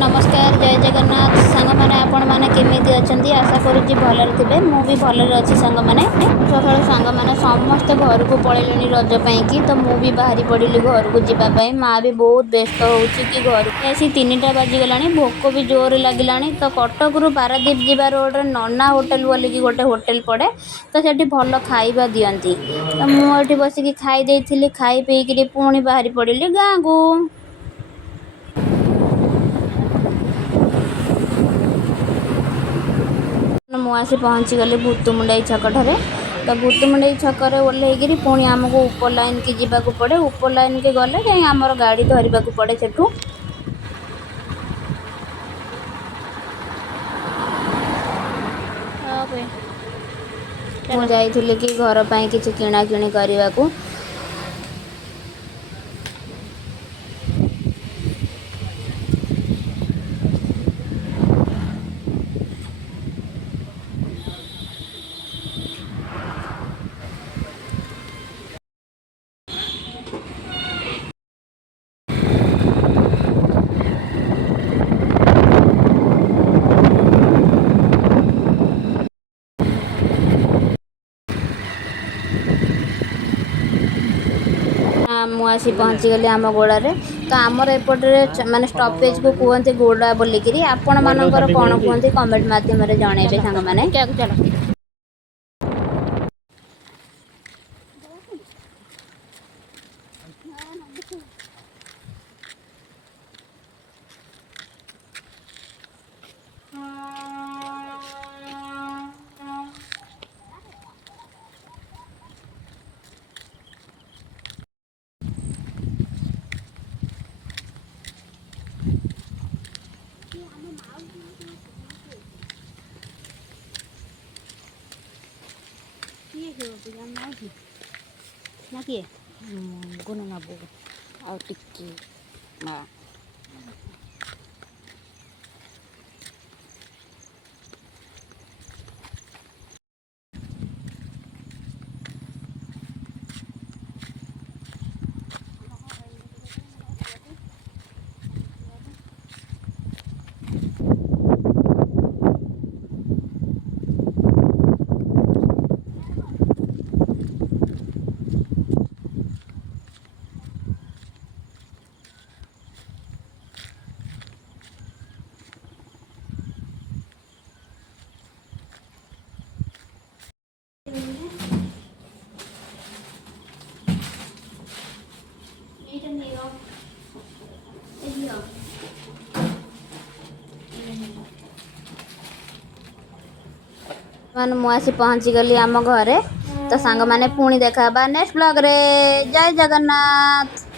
नमस्कार जय जगन्नाथ सांग मैंने आपण मैंने केमी अच्छा आशा करुँच भलरे थे मुझे भलरे अच्छी सांग मैंने सका सांग मैंने समस्ते घर को पलैले रजपाई कि तो मुझे बाहरी पड़ी घर को जावाई माँ भी बहुत व्यस्त हो घर आसी 3टा बाजिगला भोक भी जोर लगिला तो कटक रु पारादीप जा रोड नन्ना होटेल बोलिकी गोटे होटेल पड़े तो सेठी भल खाइबा दियंती तो मुझे बसिकी खाई खाई पीकि पुणी बाहरी पड़ी गाँ को। ମୁଁ ଆସି ପହଞ୍ଚିଗଲି ଭୂତୁମୁଣ୍ଡାଇ ଛକଠାରେ ତ ଭୂତୁମୁଣ୍ଡାଇ ଛକରେ ଓହ୍ଲେଇକିରି ପୁଣି ଆମକୁ ଉପର ଲାଇନ୍ କି ଯିବାକୁ ପଡ଼େ ଉପର ଲାଇନ୍ କି ଗଲେ ଯାଇ ଆମର ଗାଡ଼ି ଧରିବାକୁ ପଡ଼େ ସେଠୁ। ମୁଁ ଯାଇଥିଲି କି ଘର ପାଇଁ କିଛି କିଣାକିଣି କରିବାକୁ। ମୁଁ ଆସି ପହଞ୍ଚିଗଲି ଆମ ଗୋଡ଼ାରେ ତ ଆମର ଏପଟରେ ମାନେ ଷ୍ଟପେଜକୁ କୁହନ୍ତି ଗୋଡ଼ା ବୋଲିକିରି ଆପଣମାନଙ୍କର କ'ଣ କୁହନ୍ତି କମେଣ୍ଟ ମାଧ୍ୟମରେ ଜଣାଇବେ ସାଙ୍ଗମାନେ। ना किए गुण नबू आ टिक्की ना मान मु आसी पहुँची गली आम घरे तो सांग माने पुणी देखा नेक्स्ट ब्लॉग रे। जय जगन्नाथ।